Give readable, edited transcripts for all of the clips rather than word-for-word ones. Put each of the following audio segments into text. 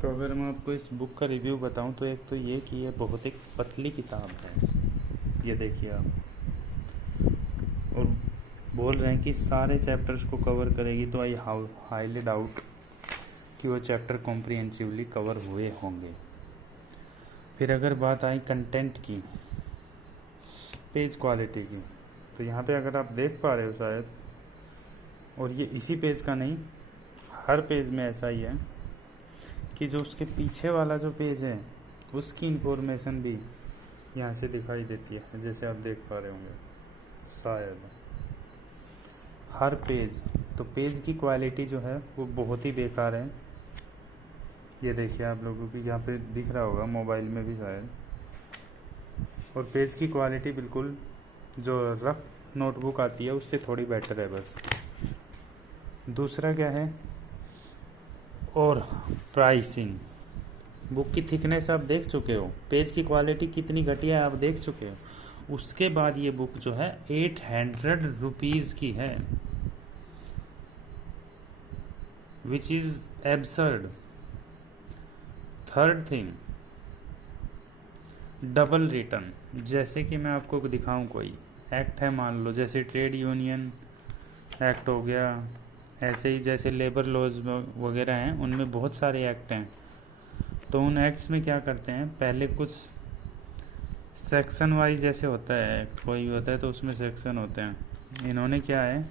तो अगर मैं आपको इस बुक का रिव्यू बताऊं तो एक तो ये कि ये बहुत एक पतली किताब है। ये देखिए आप, और बोल रहे हैं कि सारे चैप्टर्स को कवर करेगी, तो आई हाईली डाउट कि वो चैप्टर कॉम्प्रिहेंसिवली कवर हुए होंगे। फिर अगर बात आई कंटेंट की, पेज क्वालिटी की, तो यहाँ पे अगर आप देख पा रहे हो शायद, और ये इसी पेज का नहीं, हर पेज में ऐसा ही है कि जो उसके पीछे वाला जो पेज है उसकी इंफॉर्मेशन भी यहाँ से दिखाई देती है, जैसे आप देख पा रहे होंगे शायद हर पेज। तो पेज की क्वालिटी जो है वो बहुत ही बेकार है। ये देखिए आप लोगों की यहाँ पे दिख रहा होगा, मोबाइल में भी शायद। और पेज की क्वालिटी बिल्कुल जो रफ नोटबुक आती है उससे थोड़ी बेटर है बस। दूसरा क्या है, और प्राइसिंग। बुक की थिकनेस आप देख चुके हो, पेज की क्वालिटी कितनी घटिया है आप देख चुके हो। उसके बाद ये बुक जो है 800 रुपीज़ की है, which is absurd. Third thing, double return. जैसे कि मैं आपको दिखाऊं, कोई एक्ट है मान लो, जैसे ट्रेड यूनियन एक्ट हो गया, ऐसे ही जैसे लेबर लॉज वगैरह हैं, उनमें बहुत सारे एक्ट हैं। तो उन एक्ट्स में क्या करते हैं, पहले कुछ सेक्शन वाइज जैसे होता है, कोई भी होता है तो उसमें सेक्शन होते हैं। इन्होंने क्या है,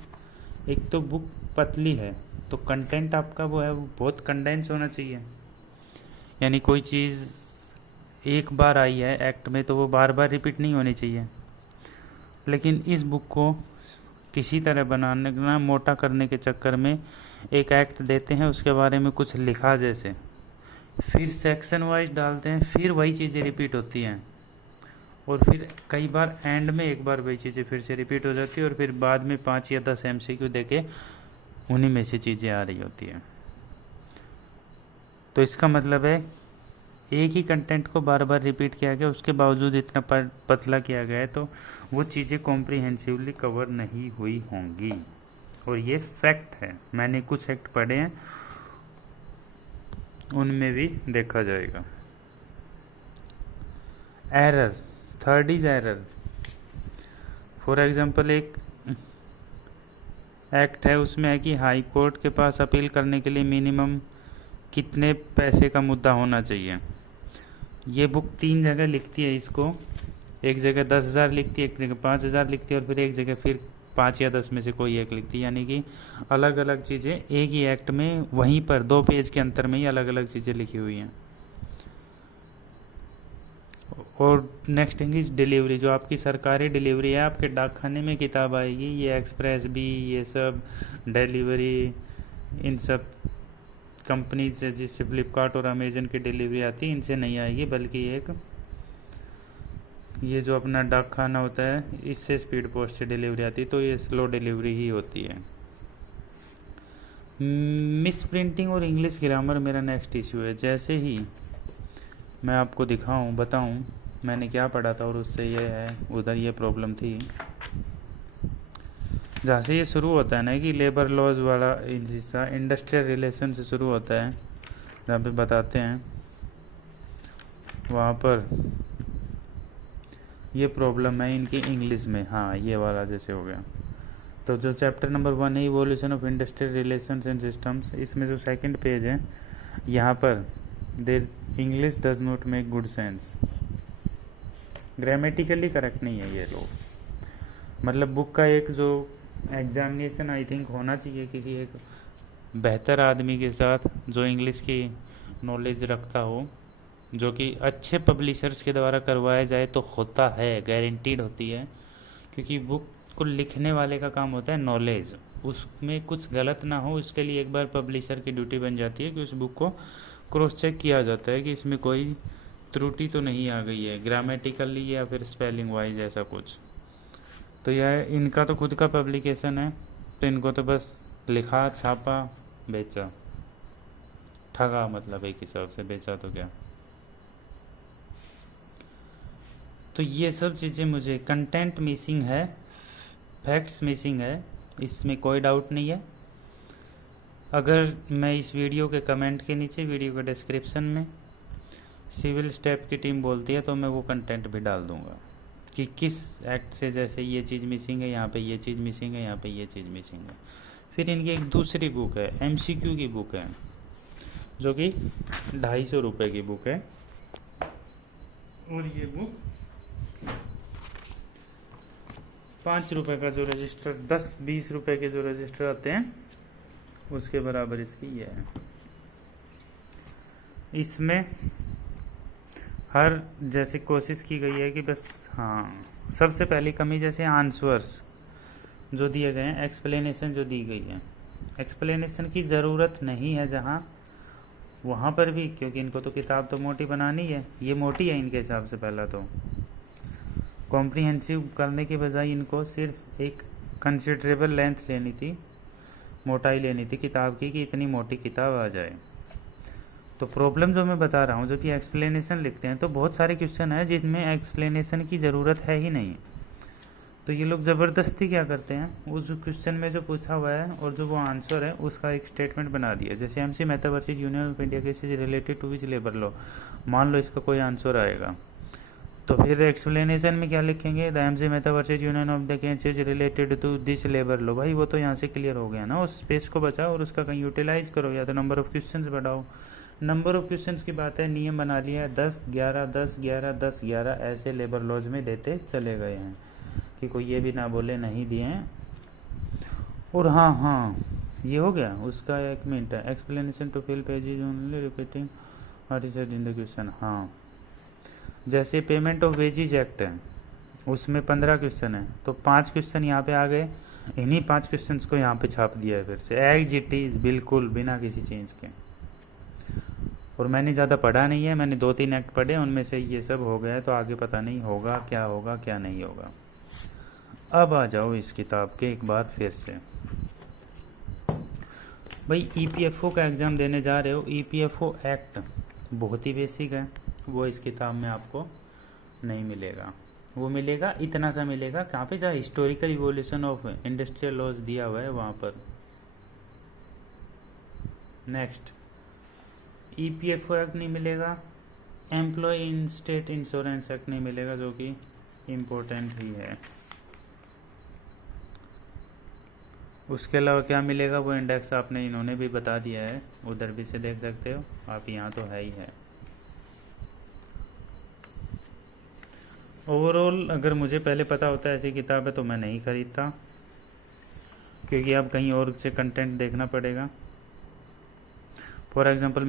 एक तो बुक पतली है तो कंटेंट आपका वो है वो बहुत कंडेंस होना चाहिए। यानी कोई चीज़ एक बार आई है एक्ट में तो वो बार बार रिपीट नहीं होनी चाहिए। लेकिन इस बुक को किसी तरह बनाने ना मोटा करने के चक्कर में एक एक्ट देते हैं, उसके बारे में कुछ लिखा जैसे, फिर सेक्शन वाइज डालते हैं, फिर वही चीज़ें रिपीट होती हैं, और फिर कई बार एंड में एक बार वही चीज़ें फिर से रिपीट हो जाती है, और फिर बाद में 5 या 10 MCQ देके उन्हीं में से चीज़ें आ रही होती हैं। तो इसका मतलब है एक ही कंटेंट को बार बार रिपीट किया गया, उसके बावजूद इतना पतला किया गया है, तो वो चीज़ें कॉम्प्रिहेंसिवली कवर नहीं हुई होंगी। और ये फैक्ट है, मैंने कुछ एक्ट पढ़े हैं उनमें भी देखा जाएगा। Error, third is error. For example एक एक्ट है, उसमें है कि हाई कोर्ट के पास अपील करने के लिए मिनिमम कितने पैसे का मुद्दा होना चाहिए। ये बुक 3 जगह लिखती है इसको, एक जगह 10,000 लिखती है, एक जगह 5,000 लिखती है, और फिर एक जगह फिर 5 या 10 में से कोई एक लिखती है। यानी कि अलग अलग चीज़ें एक ही एक्ट में वहीं पर 2 पेज के अंतर में ही अलग अलग चीज़ें लिखी हुई हैं। और नेक्स्ट थिंग इज डिलीवरी। जो आपकी सरकारी डिलीवरी है, आपके डाकखाने में किताब आएगी, ये एक्सप्रेस भी, ये सब डिलीवरी इन सब कंपनी से, जिससे फ्लिपकार्ट और अमेजन की डिलीवरी आती है, इनसे नहीं आएगी, बल्कि एक ये जो अपना डाकखाना होता है इससे स्पीड पोस्ट से डिलीवरी आती है, तो ये स्लो डिलीवरी ही होती है। मिस प्रिंटिंग और इंग्लिश ग्रामर मेरा नेक्स्ट इशू है। जैसे ही मैं आपको दिखाऊं, बताऊं मैंने क्या पढ़ा था और उससे ये है, उधर ये प्रॉब्लम थी। जहाँ से ये शुरू होता है ना कि लेबर लॉज वाला हिस्सा इंडस्ट्रियल रिलेशन से शुरू होता है, जहाँ पे बताते हैं वहाँ पर ये प्रॉब्लम है इनकी इंग्लिश में। हाँ, ये वाला जैसे हो गया। तो जो चैप्टर नंबर 1 है, evolution of industrial relations and systems, इसमें जो सेकंड पेज है, यहाँ पर there English does not make good sense, grammatically correct नहीं है ये लोग। मतलब बुक का एक जो एग्जामिनेशन आई थिंक होना चाहिए किसी एक बेहतर आदमी के साथ जो इंग्लिश की नॉलेज रखता हो, जो कि अच्छे पब्लिशर्स के द्वारा करवाया जाए तो होता है, गारंटीड होती है। क्योंकि बुक को लिखने वाले का काम होता है नॉलेज, उसमें कुछ गलत ना हो, इसके लिए एक बार पब्लिशर की ड्यूटी बन जाती है कि उस बुक को क्रॉस चेक किया जाता है कि इसमें कोई त्रुटि तो नहीं आ गई है, ग्रामेटिकली या फिर स्पेलिंग वाइज ऐसा कुछ। तो यह इनका तो खुद का पब्लिकेशन है, तो इनको तो बस लिखा, छापा, बेचा, ठगा, मतलब एक हिसाब से बेचा तो क्या। तो ये सब चीज़ें मुझे, कंटेंट मिसिंग है, फैक्ट्स मिसिंग है, इसमें कोई डाउट नहीं है। अगर मैं इस वीडियो के कमेंट के नीचे, वीडियो के डिस्क्रिप्शन में सिविल स्टेप की टीम बोलती है तो मैं वो कंटेंट भी डाल दूंगा कि किस एक्ट से जैसे ये चीज़ मिसिंग है, यहाँ पे ये चीज़ मिसिंग है, यहाँ पे ये चीज़ मिसिंग है। फिर इनकी एक दूसरी बुक है, MCQ की बुक है, जो कि 250 रुपये की बुक है। और ये बुक 5 रुपये का जो रजिस्टर, 10-20 रुपये के जो रजिस्टर आते हैं उसके बराबर इसकी ये है। इसमें हर जैसे कोशिश की गई है कि बस, हाँ, सबसे पहली कमी जैसे आंसर्स जो दिए गए हैं, एक्सप्लेनेशन जो दी गई है, एक्सप्लेनेशन की ज़रूरत नहीं है जहाँ वहाँ पर भी, क्योंकि इनको तो किताब तो मोटी बनानी है, ये मोटी है इनके हिसाब से। पहला तो कॉम्प्रिहेंसिव करने के बजाय इनको सिर्फ एक कंसिडरेबल लेंथ लेनी थी, मोटाई लेनी थी किताब की, कि इतनी मोटी किताब आ जाए। तो प्रॉब्लम जो मैं बता रहा हूँ, जब ये एक्सप्लेनेशन लिखते हैं तो बहुत सारे क्वेश्चन हैं जिसमें एक्सप्लेनेशन की ज़रूरत है ही नहीं। तो ये लोग ज़बरदस्ती क्या करते हैं, उस क्वेश्चन में जो पूछा हुआ है और जो वो आंसर है उसका एक स्टेटमेंट बना दिया। जैसे MC Mehta versus union of India case is related to which labour law, मान लो इसका कोई आंसर आएगा, तो फिर एक्सप्लेनेशन में क्या लिखेंगे, the MC Mehta versus union of the case is related to this labour law. भाई वो तो यहाँ से क्लियर हो गया ना, उस स्पेस को बचाओ और उसका कहीं यूटिलाइज करो, या तो नंबर ऑफ क्वेश्चन बढ़ाओ। नंबर ऑफ क्वेश्चंस की बात है, नियम बना लिया है 10, 11, 10, 11, 10, 11 ऐसे लेबर लॉज में देते चले गए हैं कि कोई ये भी ना बोले नहीं दिए हैं। और हाँ ये हो गया उसका, 1 मिनट है, explanation to fill pages only repeating what is in the question. हाँ, जैसे पेमेंट ऑफ वेजेज एक्ट है, उसमें 15 क्वेश्चन है, तो 5 क्वेश्चन यहाँ पे आ गए, इन्हीं 5 क्वेश्चन को यहाँ पे छाप दिया है फिर से एज इट इज, बिल्कुल बिना किसी चेंज के। और मैंने ज़्यादा पढ़ा नहीं है, मैंने 2-3 एक्ट पढ़े, उनमें से ये सब हो गया है, तो आगे पता नहीं होगा क्या नहीं होगा। अब आ जाओ इस किताब के एक बार फिर से। भाई EPFO का एग्ज़ाम देने जा रहे हो, EPFO एक्ट बहुत ही बेसिक है, वो इस किताब में आपको नहीं मिलेगा। वो मिलेगा, इतना सा मिलेगा कहाँ पे, जहाँ historical evolution of industrial laws दिया हुआ है वहाँ पर। नेक्स्ट, EPFO एक्ट नहीं मिलेगा, employ in state insurance act नहीं मिलेगा, जो कि इम्पोर्टेंट ही है। उसके अलावा क्या मिलेगा, वो इंडेक्स आपने, इन्होंने भी बता दिया है, उधर भी से देख सकते हो आप, यहाँ तो है ही है। ओवरऑल अगर मुझे पहले पता होता ऐसी किताब है तो मैं नहीं खरीदता, क्योंकि अब कहीं और से कंटेंट देखना पड़ेगा। For example